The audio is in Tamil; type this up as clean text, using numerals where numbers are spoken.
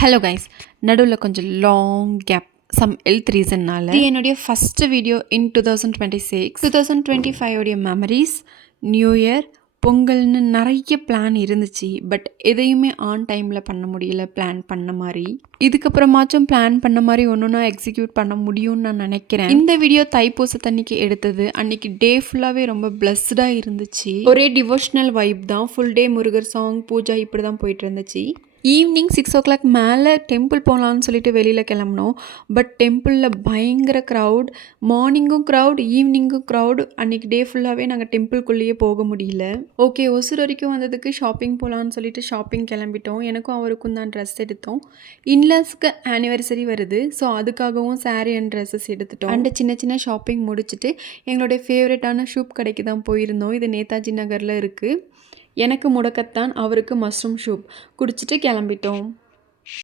ஹலோ கைஸ், நடுவில் கொஞ்சம் லாங் கேப் சம் ஹெல்த் ரீசன்னால் இது என்னுடைய ஃபஸ்ட்டு வீடியோ இன் 2025 உடைய மெமரிஸ், நியூ இயர், பொங்கல்னு நிறைய பிளான் இருந்துச்சு. பட் எதையுமே ஆன் டைமில் பண்ண முடியல பிளான் பண்ண மாதிரி. இதுக்கப்புறமாச்சும் பிளான் பண்ண மாதிரி ஒன்றுனா எக்ஸிக்யூட் பண்ண முடியும்னு நான் நினைக்கிறேன். இந்த வீடியோ தைப்பூசத்தன்னைக்கு எடுத்தது. அன்னைக்கு டே ஃபுல்லாகவே ரொம்ப பிளஸ்டாக இருந்துச்சு. ஒரே டிவோஷனல் வைப் தான். Full day Murugar song, puja இப்படி தான் போயிட்டு இருந்துச்சு. ஈவினிங் 6 o'clock மேலே டெம்பிள் போகலான்னு சொல்லிட்டு வெளியில் கிளம்புனோம். பட் டெம்பிளில் பயங்கர க்ரௌட். மார்னிங்கும் க்ரௌட், ஈவினிங்கும் க்ரௌட். அன்றைக்கி டே ஃபுல்லாகவே நாங்கள் டெம்பிள்குள்ளேயே போக முடியல. ஓகே, ஒசூர் வரைக்கும் வந்ததுக்கு ஷாப்பிங் போகலான்னு சொல்லிட்டு ஷாப்பிங் கிளம்பிட்டோம். எனக்கும் அவருக்கும் தான் ட்ரெஸ் எடுத்தோம். இன்லாஸ்க்கு ஆனிவர்சரி வருது, ஸோ அதுக்காகவும் சாரீ அண்ட் ட்ரெஸ்ஸஸ் எடுத்துட்டோம். அண்ட் சின்ன சின்ன ஷாப்பிங் முடிச்சுட்டு எங்களுடைய ஃபேவரட்டான ஷூப் கடைக்கு தான் போயிருந்தோம். இது நேதாஜி நகரில் இருக்குது. எனக்கு முடக்கத்தான், அவருக்கு மஷ்ரூம் சூப் குடிச்சிட்டு கிளம்பிட்டோம்.